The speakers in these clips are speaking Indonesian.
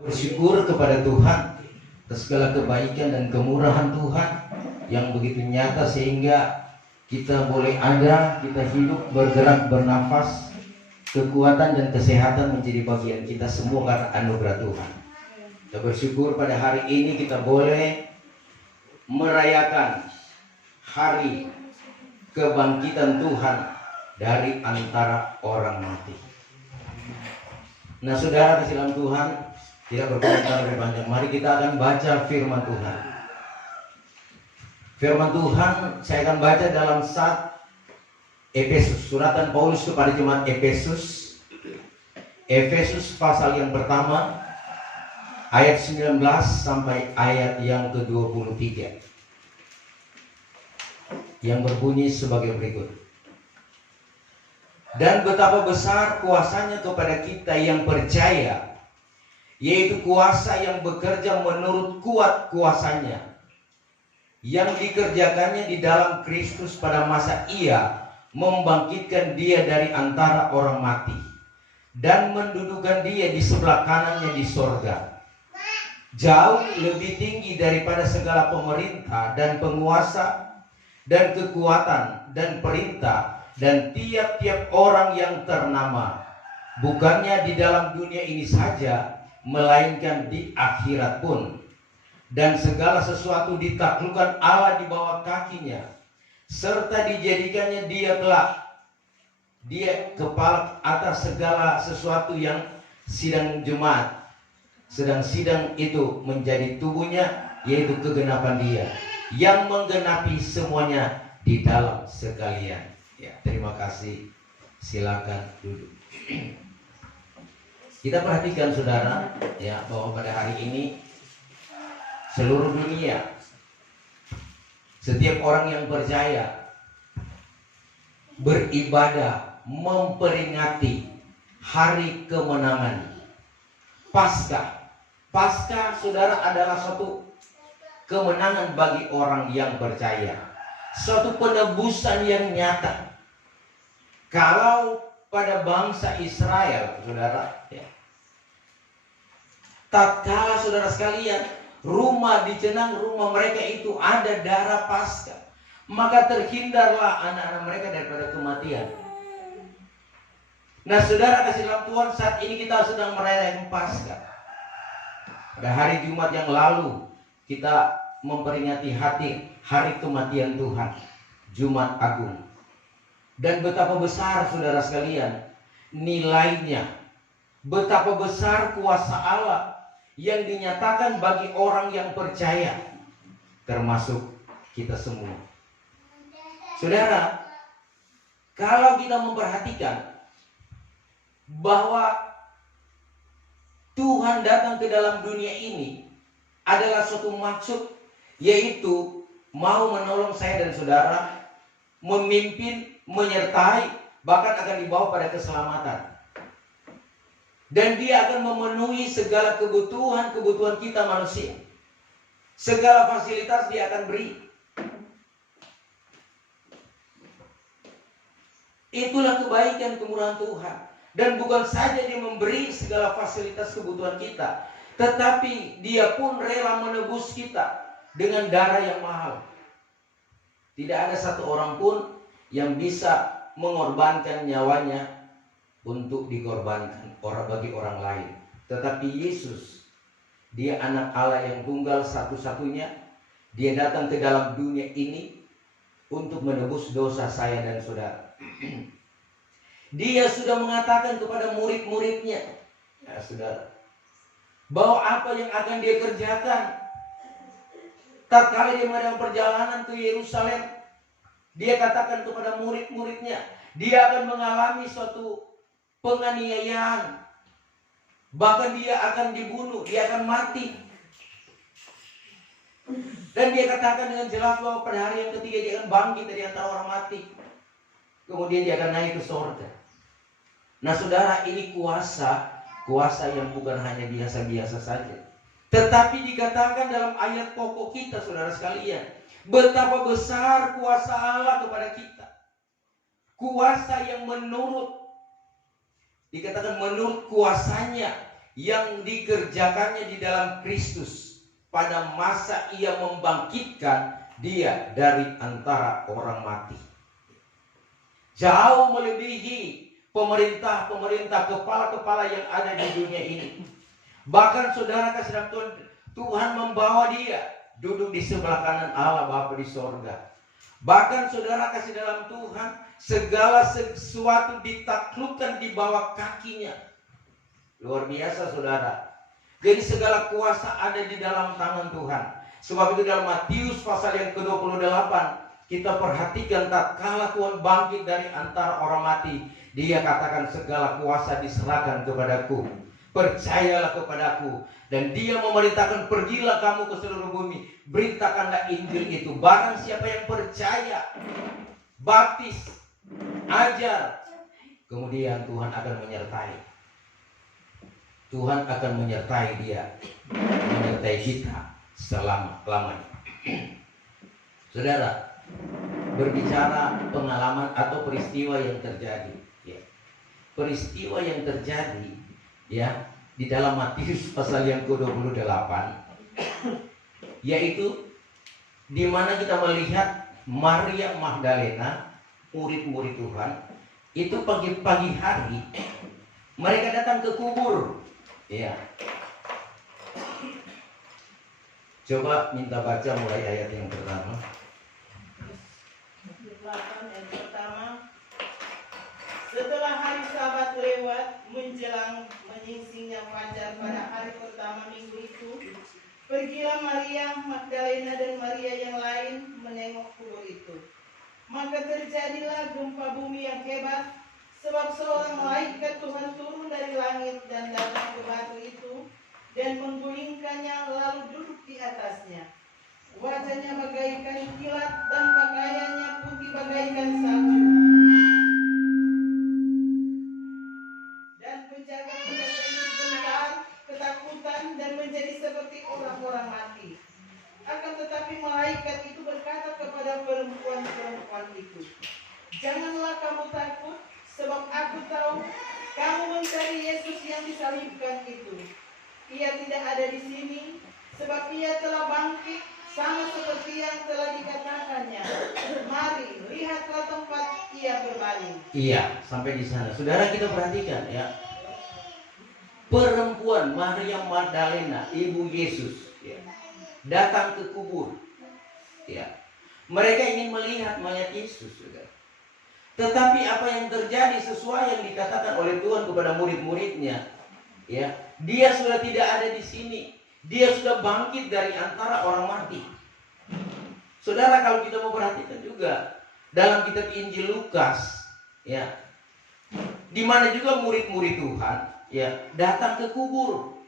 Bersyukur kepada Tuhan atas segala kebaikan dan kemurahan Tuhan yang begitu nyata sehingga kita boleh ada, kita hidup, bergerak, bernafas, kekuatan dan kesehatan menjadi bagian kita semua karena anugerah Tuhan. Kita bersyukur pada hari ini kita boleh merayakan hari kebangkitan Tuhan dari antara orang mati. Nah, saudara kasih dalam Tuhan, tidak berkomentar lebih panjang. Mari kita akan baca firman Tuhan. Firman Tuhan saya akan baca dalam Efesus, suratan Paulus kepada jemaat Efesus. Efesus pasal yang pertama ayat 19 sampai ayat yang ke-23. Yang berbunyi sebagai berikut. Dan betapa besar kuasanya kepada kita yang percaya, yaitu kuasa yang bekerja menurut kuat kuasanya, yang dikerjakannya di dalam Kristus pada masa Ia membangkitkan Dia dari antara orang mati dan mendudukan Dia di sebelah kanannya di sorga, jauh lebih tinggi daripada segala pemerintah dan penguasa dan kekuatan dan perintah dan tiap-tiap orang yang ternama, bukannya di dalam dunia ini saja, melainkan di akhirat pun. Dan segala sesuatu ditaklukkan Allah di bawah kakinya, serta dijadikannya Dia kepala atas segala sesuatu yang sidang jemaat. Sedang sidang itu menjadi tubuhnya, yaitu kegenapan Dia yang menggenapi semuanya di dalam sekalian. Ya, terima kasih. Silakan duduk. Kita perhatikan saudara, ya, bahwa pada hari ini seluruh dunia, setiap orang yang percaya beribadah memperingati hari kemenangan Paskah. Paskah saudara adalah suatu kemenangan bagi orang yang percaya, suatu penebusan yang nyata. Kalau pada bangsa Israel, saudara, ya, tatkala saudara sekalian rumah dicenang, rumah mereka itu ada darah Paskah, maka terhindarlah anak-anak mereka daripada kematian. Nah, saudara kasih dalam Tuhan, saat ini kita sedang merayakan Paskah. Pada hari Jumat yang lalu kita memperingati hari kematian Tuhan, Jumat Agung. Dan betapa besar saudara sekalian nilainya, betapa besar kuasa Allah yang dinyatakan bagi orang yang percaya, termasuk kita semua. Saudara, kalau kita memperhatikan bahwa Tuhan datang ke dalam dunia ini adalah suatu maksud, yaitu mau menolong saya dan saudara, memimpin, menyertai, bahkan akan dibawa pada keselamatan. Dan Dia akan memenuhi segala kebutuhan kita manusia. Segala fasilitas Dia akan beri. Itulah kebaikan kemurahan Tuhan. Dan bukan saja Dia memberi segala fasilitas kebutuhan kita, tetapi Dia pun rela menebus kita dengan darah yang mahal. Tidak ada satu orang pun yang bisa mengorbankan nyawanya untuk dikorbankan bagi orang lain. Tetapi Yesus, Dia anak Allah yang tunggal satu-satunya. Dia datang ke dalam dunia ini untuk menebus dosa saya dan saudara. Dia sudah mengatakan kepada murid-muridnya, ya saudara, bahwa apa yang akan Dia kerjakan tatkala Dia mengadakan perjalanan ke Yerusalem. Dia katakan kepada murid-muridnya, Dia akan mengalami suatu penganiayaan, bahkan Dia akan dibunuh, Dia akan mati. Dan Dia katakan dengan jelas bahwa pada hari yang ketiga Dia akan bangkit dari antara orang mati. Kemudian Dia akan naik ke surga. Nah saudara, ini kuasa yang bukan hanya biasa-biasa saja, tetapi dikatakan dalam ayat pokok kita, saudara sekalian, betapa besar kuasa Allah kepada kita. Kuasa yang dikatakan menurut kuasanya, yang dikerjakannya di dalam Kristus pada masa ia membangkitkan dia dari antara orang mati. Jauh melebihi pemerintah-pemerintah, kepala-kepala yang ada di dunia ini. Bahkan saudara kasih dalam Tuhan, Tuhan membawa dia duduk di sebelah kanan Allah Bapa di sorga. Bahkan saudara kasih dalam Tuhan, segala sesuatu ditaklukkan di bawah kakinya. Luar biasa saudara. Jadi segala kuasa ada di dalam tangan Tuhan. Sebab itu dalam Matius pasal yang ke-28, kita perhatikan tatkala Tuhan bangkit dari antara orang mati, dia katakan segala kuasa diserahkan kepadaku. Percayalah kepadaku. Dan dia memerintahkan, pergilah kamu ke seluruh bumi, beritakanlah Injil itu. Barang siapa yang percaya, baptis, ajar, kemudian Tuhan akan menyertai. Tuhan akan menyertai dia, menyertai kita selama-lamanya. Saudara, berbicara pengalaman atau peristiwa yang terjadi, ya. Peristiwa yang terjadi, ya, di dalam Matius pasal yang ke-28, yaitu di mana kita melihat Maria Magdalena, murid-murid Tuhan, itu pagi-pagi hari mereka datang ke kubur, ya. Coba minta baca mulai ayat yang pertama. Yang pertama, setelah hari Sabat lewat menjelang menyingsingnya fajar pada hari pertama minggu itu, pergilah Maria Magdalena dan Maria yang lain menengok kubur itu. Maka terjadilah gempa bumi yang hebat, sebab seorang malaikat Tuhan turun dari langit dan datang ke batu itu dan menggulingkannya lalu duduk di atasnya. Wajahnya bagaikan kilat dan pakaiannya putih bagaikan salju. Dan penjaga-penjaga itu gentar, ketakutan dan menjadi seperti orang-orang mati. Akan tetapi malaikat itu berkata kepada perempuan-perempuan itu, janganlah kamu takut, sebab aku tahu kamu mencari Yesus yang disalibkan itu. Ia tidak ada di sini, sebab ia telah bangkit sama seperti yang telah dikatakannya. Mari, lihatlah tempat ia berbaring. Iya, sampai di sana. Saudara, kita perhatikan ya. Perempuan Maria Magdalena, ibu Yesus, ya, datang ke kubur. Ya. Mereka ingin melihat mayat Yesus, saudara. Tetapi apa yang terjadi sesuai yang dikatakan oleh Tuhan kepada murid-muridnya, ya, dia sudah tidak ada di sini. Dia sudah bangkit dari antara orang mati. Saudara, kalau kita mau perhatikan juga dalam kitab Injil Lukas, ya, di mana juga murid-murid Tuhan, ya, datang ke kubur.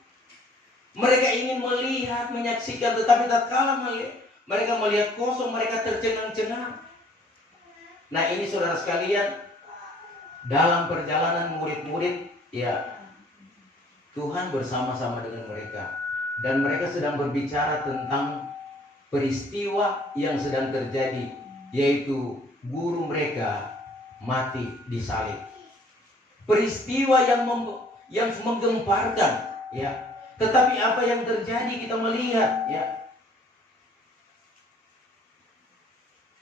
Mereka ingin melihat, menyaksikan, tetapi tatkala mereka melihat kosong, mereka tercengang-cengang. Nah, ini saudara sekalian, dalam perjalanan murid-murid, ya, Tuhan bersama-sama dengan mereka. Dan mereka sedang berbicara tentang peristiwa yang sedang terjadi, yaitu guru mereka mati disalib. Peristiwa yang menggemparkan, ya. Tetapi apa yang terjadi kita melihat, ya.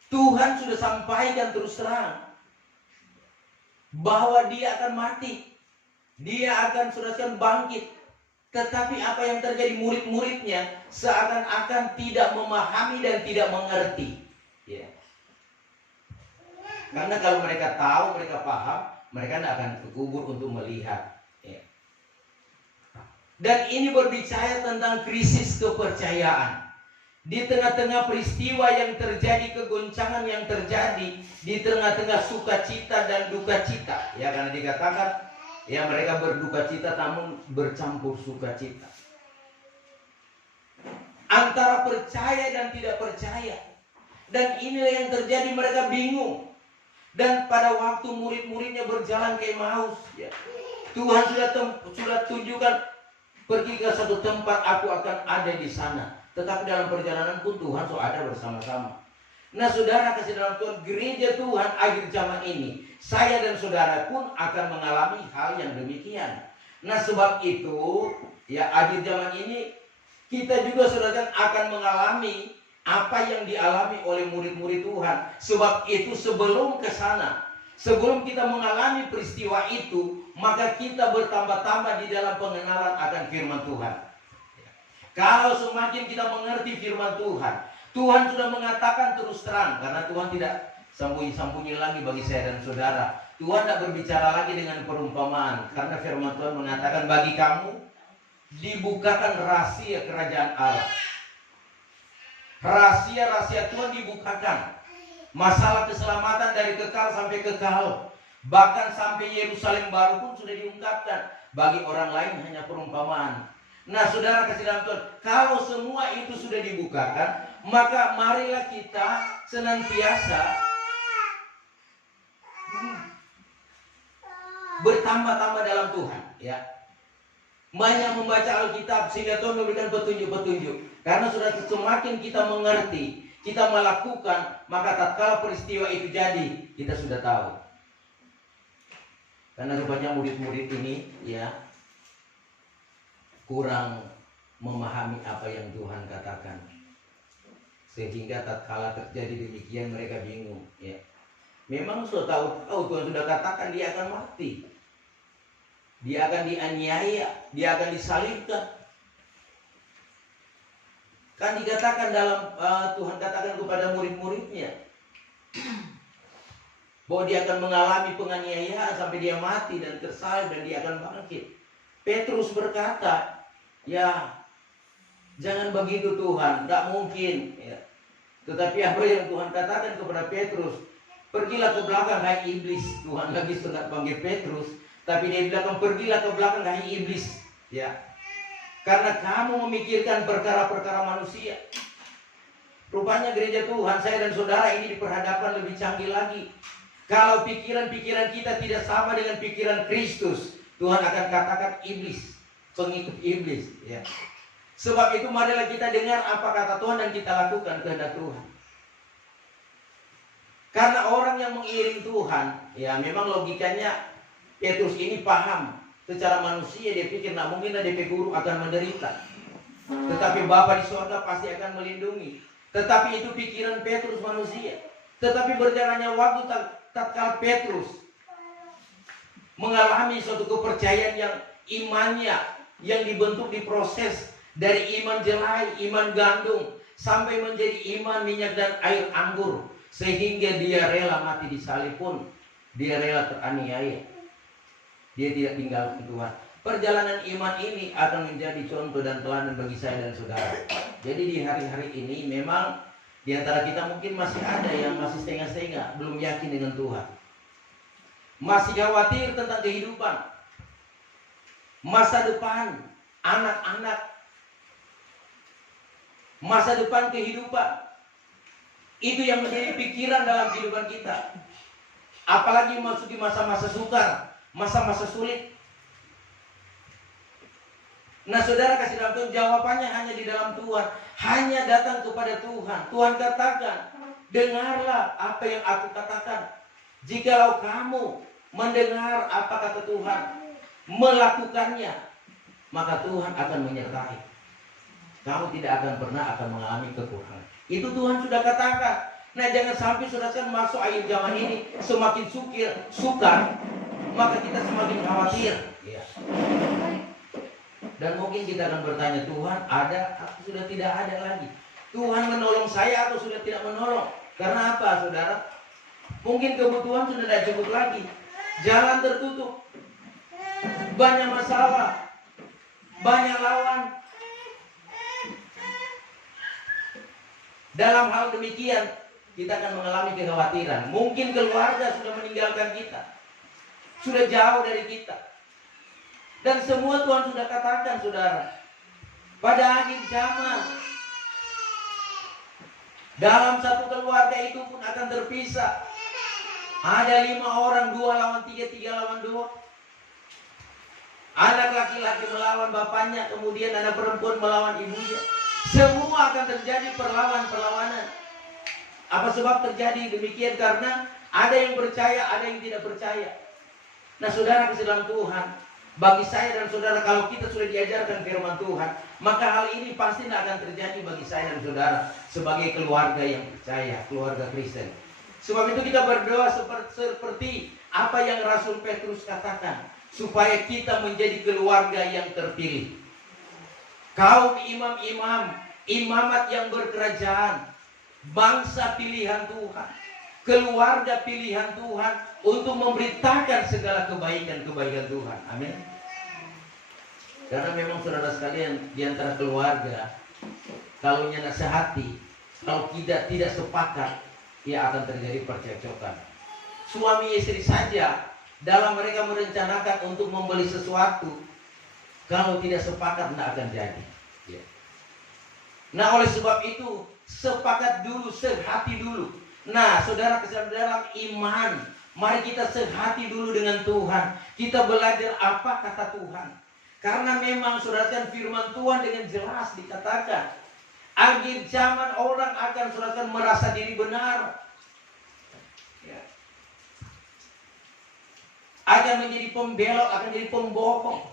Tuhan sudah sampaikan terus terang bahwa dia akan mati. Dia akan saudara bangkit. Tetapi apa yang terjadi, murid-muridnya seakan-akan tidak memahami dan tidak mengerti, ya. Karena kalau mereka tahu, mereka paham, mereka tidak akan ke kubur untuk melihat, ya. Dan ini berbicara tentang krisis kepercayaan. Di tengah-tengah peristiwa yang terjadi, kegoncangan yang terjadi, di tengah-tengah sukacita dan duka cita, ya, karena dikatakan, ya, mereka berduka cita namun bercampur sukacita. Antara percaya dan tidak percaya. Dan inilah yang terjadi, mereka bingung. Dan pada waktu murid-muridnya berjalan ke Emmaus, ya, Tuhan sudah tunjukkan, pergi ke satu tempat, aku akan ada di sana. Tetapi dalam perjalanan pun Tuhan sudah ada bersama-sama. Nah, saudara kasih dalam Tuhan, gereja Tuhan akhir zaman ini, saya dan saudara pun akan mengalami hal yang demikian. Nah sebab itu ya akhir zaman ini kita juga saudara akan mengalami apa yang dialami oleh murid-murid Tuhan. Sebab itu sebelum ke sana, sebelum kita mengalami peristiwa itu, maka kita bertambah-tambah di dalam pengenalan akan firman Tuhan. Kalau semakin kita mengerti firman Tuhan, Tuhan sudah mengatakan terus terang, karena Tuhan tidak sembunyi-sembunyi lagi bagi saya dan saudara. Tuhan tidak berbicara lagi dengan perumpamaan, karena firman Tuhan mengatakan bagi kamu dibukakan rahasia kerajaan Allah. Rahasia-rahasia Tuhan dibukakan. Masalah keselamatan dari kekal sampai kekal, bahkan sampai Yerusalem baru pun sudah diungkapkan. Bagi orang lain hanya perumpamaan. Nah saudara kasih dalam Tuhan, kalau semua itu sudah dibukakan, maka marilah kita senantiasa bertambah-tambah dalam Tuhan, ya. Banyak membaca Alkitab sehingga Tuhan memberikan petunjuk-petunjuk. Karena sudah semakin kita mengerti, kita melakukan, maka tatkala peristiwa itu jadi, kita sudah tahu. Karena rupanya murid-murid ini, ya, kurang memahami apa yang Tuhan katakan, sehingga tatkala terjadi demikian mereka bingung, ya. Memang sudah tahu Tuhan sudah katakan dia akan mati, dia akan dianiaya, dia akan disalibkan. Kan dikatakan dalam Tuhan katakan kepada murid-muridnya bahwa dia akan mengalami penganiayaan sampai dia mati dan tersalib dan dia akan bangkit. Petrus berkata, ya jangan begitu Tuhan, tidak mungkin, ya. Tetapi apa yang Tuhan katakan kepada Petrus, pergilah ke belakang hai iblis. Tuhan lagi sedang panggil Petrus, tapi dia bilang pergilah ke belakang hai iblis, ya. Karena kamu memikirkan perkara-perkara manusia. Rupanya gereja Tuhan, saya dan saudara ini diperhadapkan lebih canggih lagi. Kalau pikiran-pikiran kita tidak sama dengan pikiran Kristus, Tuhan akan katakan iblis, pengikut iblis, ya. Sebab itu marilah kita dengar apa kata Tuhan dan kita lakukan kehendak Tuhan. Karena orang yang mengiring Tuhan, ya memang logikanya Petrus ini paham. Secara manusia dia pikir, nah mungkin DP guru akan menderita, tetapi Bapa di surga pasti akan melindungi. Tetapi itu pikiran Petrus manusia. Tetapi berjalannya waktu tatkala Petrus mengalami suatu kepercayaan yang imannya yang dibentuk diproses dari iman jelai, iman gandum, sampai menjadi iman minyak dan air anggur, sehingga dia rela mati di salib pun dia rela teraniaya. Dia tidak tinggalkan Tuhan. Perjalanan iman ini akan menjadi contoh dan teladan bagi saya dan saudara. Jadi di hari-hari ini memang di antara kita mungkin masih ada yang masih setengah-setengah, belum yakin dengan Tuhan. Masih khawatir tentang kehidupan, masa depan, anak-anak, masa depan kehidupan. Itu yang menjadi pikiran dalam kehidupan kita. Apalagi memasuki masa-masa sukar, masa-masa sulit. Nah saudara kasih dalam Tuhan, jawabannya hanya di dalam Tuhan. Hanya datang kepada Tuhan. Tuhan katakan, dengarlah apa yang aku katakan. Jikalau kamu mendengar apa kata Tuhan, melakukannya, maka Tuhan akan menyertai. Kamu tidak akan pernah akan mengalami kekurangan. Itu Tuhan sudah katakan. Nah jangan sampai saudara masuk akhir zaman ini semakin sukar, maka kita semakin khawatir, ya. Dan mungkin kita akan bertanya, Tuhan ada atau sudah tidak ada lagi? Tuhan menolong saya atau sudah tidak menolong? Karena apa saudara? Mungkin kebutuhan sudah tidak cukup lagi, jalan tertutup, banyak masalah, banyak lawan. Dalam hal demikian kita akan mengalami kekhawatiran. Mungkin keluarga sudah meninggalkan kita, sudah jauh dari kita. Dan semua Tuhan sudah katakan saudara, pada akhir zaman dalam satu keluarga itu pun akan terpisah. Ada 5 orang, 2 lawan 3, 3 lawan 2. Anak laki-laki melawan bapaknya, kemudian anak perempuan melawan ibunya. Semua akan terjadi perlawanan. Apa sebab terjadi demikian? Karena ada yang percaya, ada yang tidak percaya. Nah saudara kasih dalam Tuhan, Bagi saya dan saudara, kalau kita sudah diajarkan firman Tuhan, maka hal ini pasti tidak akan terjadi bagi saya dan saudara sebagai keluarga yang percaya, keluarga Kristen. Sebab itu kita berdoa seperti apa yang Rasul Petrus katakan, supaya kita menjadi keluarga yang terpilih. Kaum imam-imam, imamat yang berkerajaan, bangsa pilihan Tuhan, keluarga pilihan Tuhan untuk memberitakan segala kebaikan-kebaikan Tuhan. Amin. Karena memang saudara sekalian, di antara keluarga, kalau nasihati, kalau tidak sepakat, ya akan terjadi percekcokan. Suami istri saja, dalam mereka merencanakan untuk membeli sesuatu, kalau tidak sepakat tidak akan jadi. Ya. Nah, oleh sebab itu, sepakat dulu, sehati dulu. Nah, saudara-saudara dalam iman, mari kita sehati dulu dengan Tuhan. Kita belajar apa kata Tuhan. Karena memang saudara firman Tuhan dengan jelas dikatakan, akhir zaman orang akan saudara merasa diri benar. Ya. Akan menjadi pembelot, akan menjadi pembohong.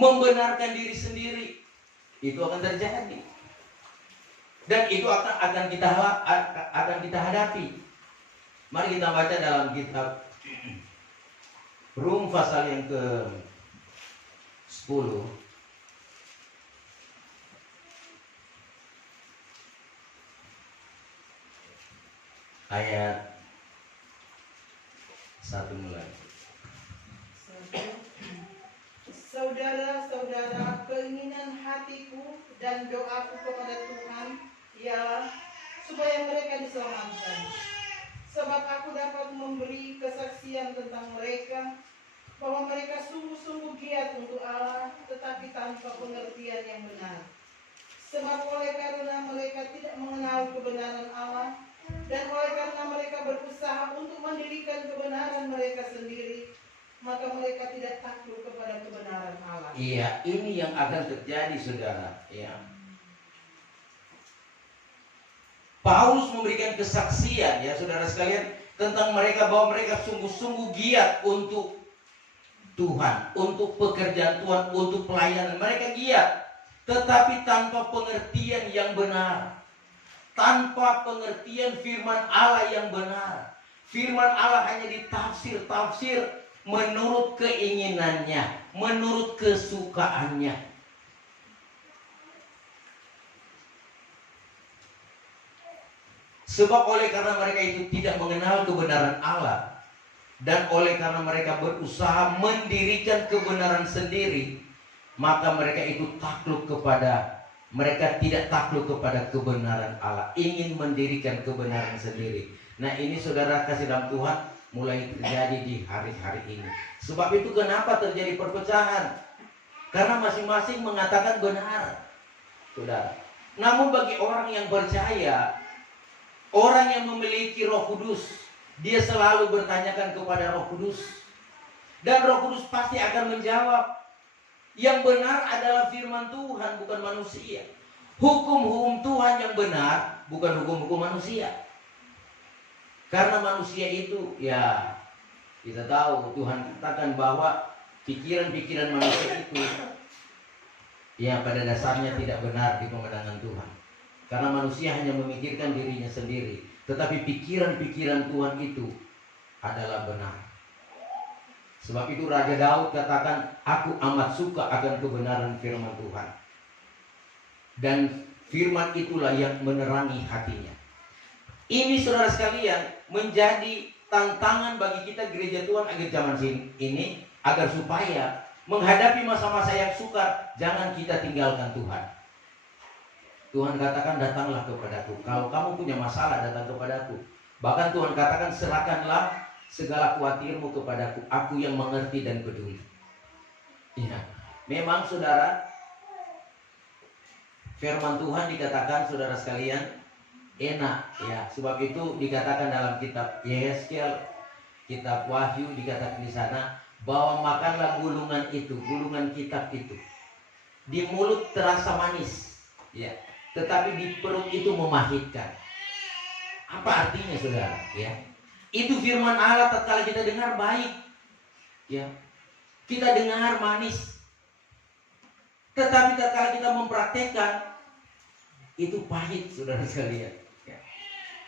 Membenarkan diri sendiri. Itu akan terjadi. Dan itu akan kita hadapi. Mari kita baca dalam kitab Rum pasal yang ke-10 ayat 1 mulai. Saudara-saudara, keinginan hatiku dan doaku kepada Tuhan ialah supaya mereka diselamatkan. Sebab aku dapat memberi kesaksian tentang mereka, bahwa mereka sungguh-sungguh giat untuk Allah, tetapi tanpa pengertian yang benar. Sebab oleh karena mereka tidak mengenal kebenaran Allah, dan oleh karena mereka berusaha untuk mendirikan kebenaran mereka sendiri, maka mereka tidak takluk kepada kebenaran Allah. Iya, ini yang akan terjadi, saudara. Ya. Paulus memberikan kesaksian, ya saudara sekalian, tentang mereka bahwa mereka sungguh-sungguh giat untuk Tuhan, untuk pekerjaan Tuhan, untuk pelayanan. Mereka giat, tetapi tanpa pengertian yang benar, tanpa pengertian firman Allah yang benar. Firman Allah hanya ditafsir menurut keinginannya, menurut kesukaannya. Sebab oleh karena mereka itu tidak mengenal kebenaran Allah, dan oleh karena mereka berusaha mendirikan kebenaran sendiri, maka mereka itu mereka tidak takluk kepada kebenaran Allah, ingin mendirikan kebenaran sendiri. Nah, ini saudara kasih dalam Tuhan mulai terjadi di hari-hari ini. Sebab itu kenapa terjadi perpecahan? Karena masing-masing mengatakan benar, saudara. Namun bagi orang yang percaya, orang yang memiliki Roh Kudus, dia selalu bertanyakan kepada Roh Kudus, dan Roh Kudus pasti akan menjawab. Yang benar adalah firman Tuhan, bukan manusia. Hukum-hukum Tuhan yang benar, bukan hukum-hukum manusia. Karena manusia itu, ya kita tahu Tuhan katakan bahwa pikiran-pikiran manusia itu, ya pada dasarnya tidak benar di pemandangan Tuhan. Karena manusia hanya memikirkan dirinya sendiri, tetapi pikiran-pikiran Tuhan itu adalah benar. Sebab itu Raja Daud katakan, aku amat suka akan kebenaran firman Tuhan. Dan firman itulah yang menerangi hatinya. Ini saudara sekalian menjadi tantangan bagi kita gereja Tuhan akhir zaman ini, agar supaya menghadapi masa-masa yang sukar, jangan kita tinggalkan Tuhan. Tuhan katakan, datanglah kepadaku. Kalau kamu punya masalah, datang kepadaku. Bahkan Tuhan katakan, serahkanlah segala khawatirmu kepadaku, aku yang mengerti dan peduli. Ya, memang saudara, firman Tuhan dikatakan saudara sekalian enak, ya. Sebab itu dikatakan dalam kitab Yeskel, kitab Wahyu, dikatakan di sana bahwa makanlah gulungan itu, gulungan kitab itu. Di mulut terasa manis, ya, tetapi di perut itu memahitkan. Apa artinya, saudara? Ya. Itu firman Allah tatkala kita dengar baik, ya. Kita dengar manis, tetapi tatkala kita mempraktekkan, itu pahit, saudara sekalian.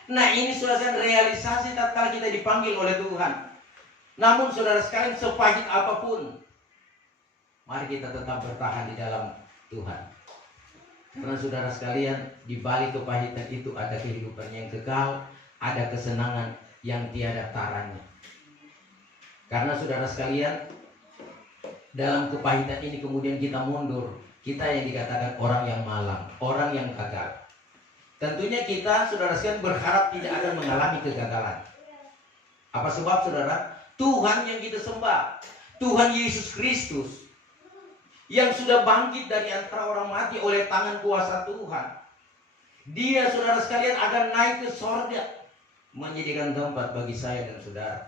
Nah, ini saudara realisasi tatkala kita dipanggil oleh Tuhan. Namun saudara sekalian, sepahit apapun, mari kita tetap bertahan di dalam Tuhan. Karena saudara sekalian, di balik kepahitan itu ada kehidupan yang kekal, ada kesenangan yang tiada taranya. Karena saudara sekalian, dalam kepahitan ini kemudian kita mundur. Kita yang dikatakan orang yang malang, orang yang gagal. Tentunya kita, saudara sekalian, berharap tidak akan mengalami kegagalan. Apa sebab, saudara? Tuhan yang kita sembah, Tuhan Yesus Kristus, yang sudah bangkit dari antara orang mati oleh tangan kuasa Tuhan. Dia, saudara sekalian, akan naik ke sorga, menyediakan tempat bagi saya dan saudara.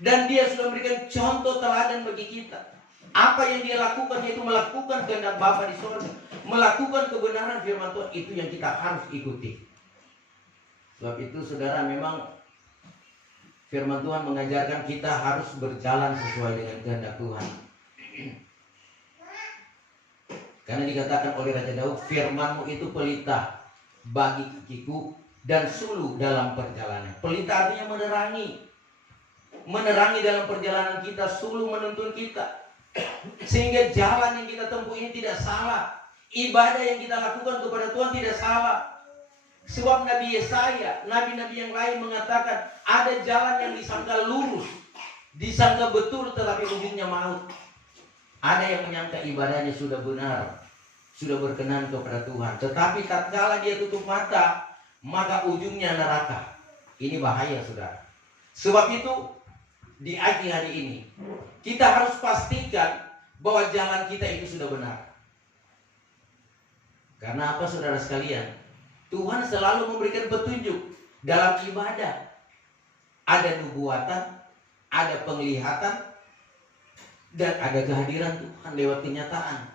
Dan dia sudah memberikan contoh teladan bagi kita. Apa yang dia lakukan, yaitu melakukan kehendak Bapa di sorga, melakukan kebenaran firman Tuhan. Itu yang kita harus ikuti. Sebab itu, saudara, memang firman Tuhan mengajarkan kita harus berjalan sesuai dengan kehendak Tuhan. Karena dikatakan oleh Raja Daud, firman-Mu itu pelita bagi kakiku dan suluh dalam perjalanan. Pelita artinya menerangi. Menerangi dalam perjalanan kita, suluh menuntun kita. Sehingga jalan yang kita tempuh ini tidak salah. Ibadah yang kita lakukan kepada Tuhan tidak salah. Sebab Nabi Yesaya, nabi-nabi yang lain mengatakan, ada jalan yang disangka lurus, disangka betul, tetapi ujungnya maut. Ada yang menyangka ibadahnya sudah benar, sudah berkenan kepada Tuhan, tetapi tatkala dia tutup mata, maka ujungnya neraka. Ini bahaya, saudara. Sebab itu, di akhir hari ini, kita harus pastikan bahwa jalan kita itu sudah benar. Karena apa, saudara sekalian? Tuhan selalu memberikan petunjuk dalam ibadah. Ada nubuatan, ada penglihatan, dan ada kehadiran Tuhan lewat kenyataan.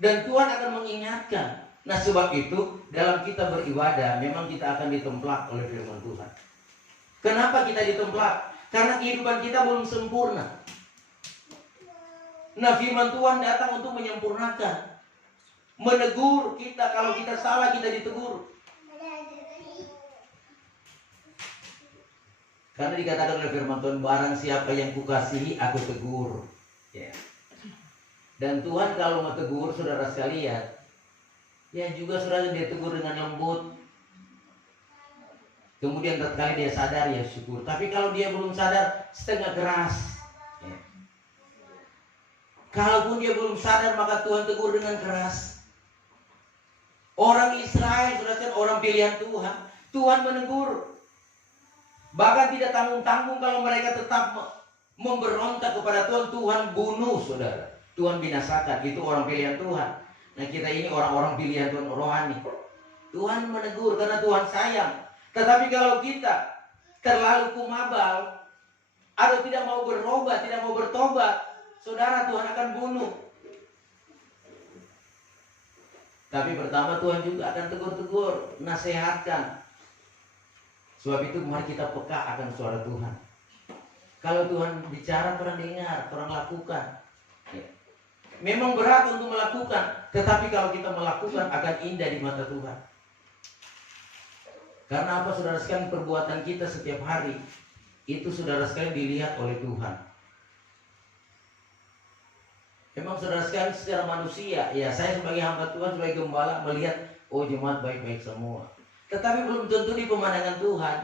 Dan Tuhan akan mengingatkan. Nah, sebab itu dalam kita beribadah memang kita akan ditemplak oleh firman Tuhan. Kenapa kita ditemplak? Karena kehidupan kita belum sempurna. Nah, firman Tuhan datang untuk menyempurnakan, menegur kita. Kalau kita salah, kita ditegur. Karena dikatakan oleh firman Tuhan, barang siapa yang kukasihi, aku tegur. Ya. Dan Tuhan kalau mau tegur, saudara sekalian, ya juga saudara dia tegur dengan lembut. Kemudian tatkala dia sadar, ya syukur. Tapi kalau dia belum sadar, setengah keras. Ya. Kalaupun dia belum sadar, maka Tuhan tegur dengan keras. Orang Israel, saudara, orang pilihan Tuhan. Tuhan menegur. Bahkan tidak tanggung-tanggung kalau mereka tetap memberontak kepada Tuhan. Tuhan bunuh, saudara. Tuhan binasakan. Itu orang pilihan Tuhan. Nah, kita ini orang-orang pilihan Tuhan rohani. Tuhan menegur karena Tuhan sayang. Tetapi kalau kita terlalu kumabal atau tidak mau berubah, tidak mau bertobat, saudara, Tuhan akan bunuh. Tapi pertama Tuhan juga akan tegur-tegur, nasihatkan. Sebab itu mari kita peka akan suara Tuhan. Kalau Tuhan bicara, kurang dengar, kurang lakukan. Ya. Memang berat untuk melakukan, tetapi kalau kita melakukan akan indah di mata Tuhan. Karena apa, saudara sekalian? Perbuatan kita setiap hari itu, saudara sekalian, dilihat oleh Tuhan. Memang saudara sekalian, secara manusia, ya saya sebagai hamba Tuhan, sebagai gembala melihat, oh jemaat baik-baik semua. Tetapi belum tentu di pemandangan Tuhan.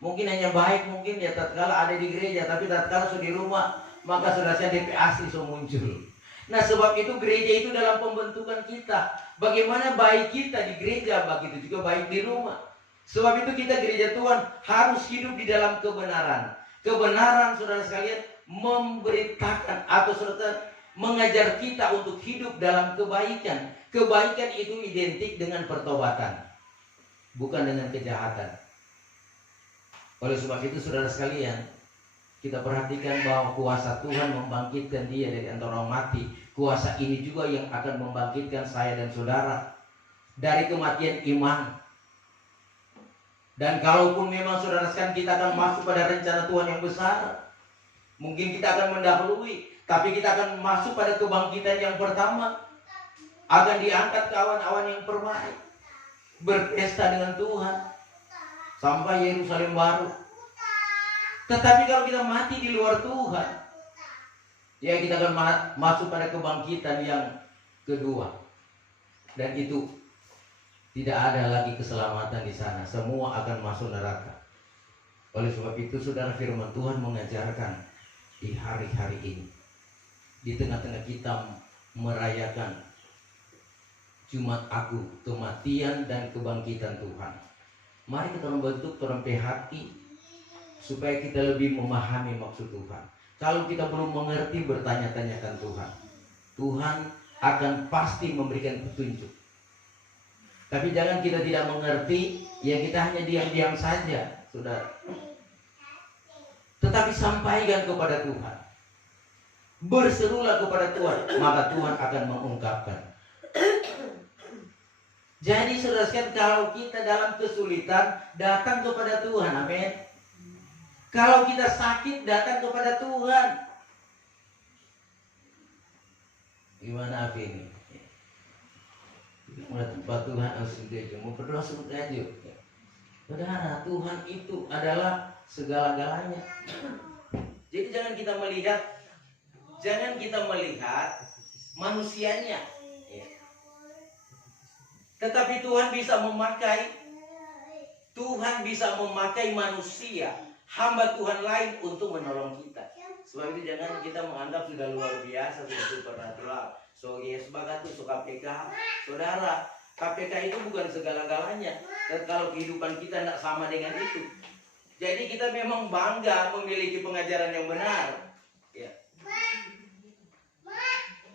Mungkin hanya baik, mungkin ya tatkala ada di gereja, tapi tatkala sudah di rumah, maka saudara sekalian DPAC so muncul. Nah, sebab itu gereja itu dalam pembentukan kita. Bagaimana baik kita di gereja, begitu juga baik di rumah. Sebab itu kita gereja Tuhan harus hidup di dalam kebenaran. Kebenaran, saudara sekalian, memberitakan atau saudara mengajar kita untuk hidup dalam kebaikan. Kebaikan itu identik dengan pertobatan, bukan dengan kejahatan. Oleh sebab itu, saudara sekalian, kita perhatikan bahwa kuasa Tuhan membangkitkan dia dari antara orang mati. Kuasa ini juga yang akan membangkitkan saya dan saudara dari kematian iman. Dan kalaupun memang saudara sekalian kita akan masuk pada rencana Tuhan yang besar, Mungkin kita akan mendahului, tapi kita akan masuk pada kebangkitan yang pertama. Akan diangkat ke awan-awan yang permai, berpesta dengan Tuhan sampai Yerusalem baru. Tetapi kalau kita mati di luar Tuhan, ya kita akan masuk pada kebangkitan yang kedua. Dan itu tidak ada lagi keselamatan di sana. Semua akan masuk neraka. Oleh sebab itu, saudara, firman Tuhan mengajarkan di hari-hari ini, di tengah-tengah kita merayakan Jumat Agung, kematian dan kebangkitan Tuhan, mari kita membentuk terempe hati supaya kita lebih memahami maksud Tuhan. Kalau kita belum mengerti, bertanya-tanyakan Tuhan. Tuhan akan pasti memberikan petunjuk. Tapi jangan kita tidak mengerti, ya kita hanya diam-diam saja, saudara. Tetapi sampaikan kepada Tuhan. Berserulah kepada Tuhan, maka Tuhan akan mengungkapkan. Jadi saudara sekalian, kalau kita dalam kesulitan, datang kepada Tuhan, amin. Kalau kita sakit, datang kepada Tuhan. Gimana apa ini? Mulai tempat Tuhan harus mau berdoa sebut aja. Saudara, Tuhan itu adalah segala-galanya. Jadi jangan kita melihat manusianya. Tetapi Tuhan bisa memakai manusia, hamba Tuhan lain untuk menolong kita. Sebab itu jangan kita menganggap sudah luar biasa, sudah supernatural. So yes, bagat tuh so KPK. Saudara, KPK itu bukan segala-galanya. Dan kalau kehidupan kita tidak sama dengan itu. Jadi kita memang bangga memiliki pengajaran yang benar. Ya.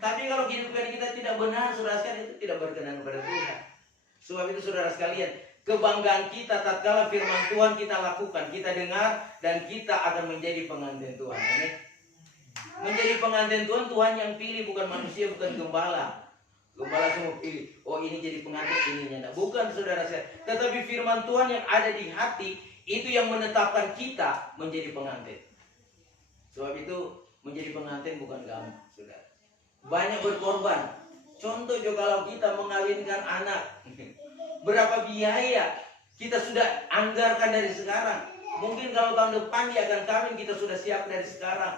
Tapi kalau kehidupan kita tidak benar, saudara sekalian, itu tidak berkenan kepada Tuhan. Sebab itu saudara sekalian, kebanggaan kita tatkala firman Tuhan kita lakukan, kita dengar, dan kita akan menjadi pengantin Tuhan. Amin. Menjadi pengantin Tuhan, Tuhan yang pilih, bukan manusia, bukan gembala. Gembala semua pilih, oh ini jadi pengantin, ini nyata. Bukan saudara saya. Tetapi firman Tuhan yang ada di hati, itu yang menetapkan kita menjadi pengantin. Sebab itu menjadi pengantin bukan gampang, saudara. Banyak berkorban. Contoh juga kalau kita mengawinkan anak, berapa biaya kita sudah anggarkan dari sekarang. Mungkin kalau tahun depan dia akan kawin, kita sudah siap dari sekarang.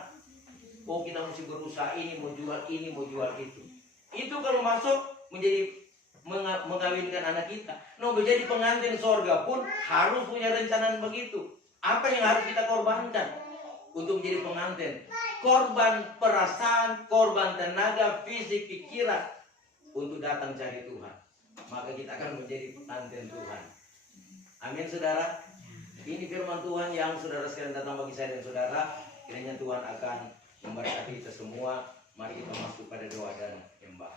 Oh kita mesti berusaha ini, mau jual itu. Itu kalau masuk menjadi mengawinkan anak kita. No, menjadi pengantin sorga pun harus punya rencana begitu. Apa yang harus kita korbankan untuk menjadi pengantin? Korban perasaan, korban tenaga, fisik, pikiran untuk datang cari Tuhan. Maka kita akan menjadi pengantin Tuhan. Amin saudara. Ini firman Tuhan yang saudara sekalian datang bagi saya dan saudara. Kiranya Tuhan akan memberkati kita semua. Mari kita masuk pada doa dan menyembah.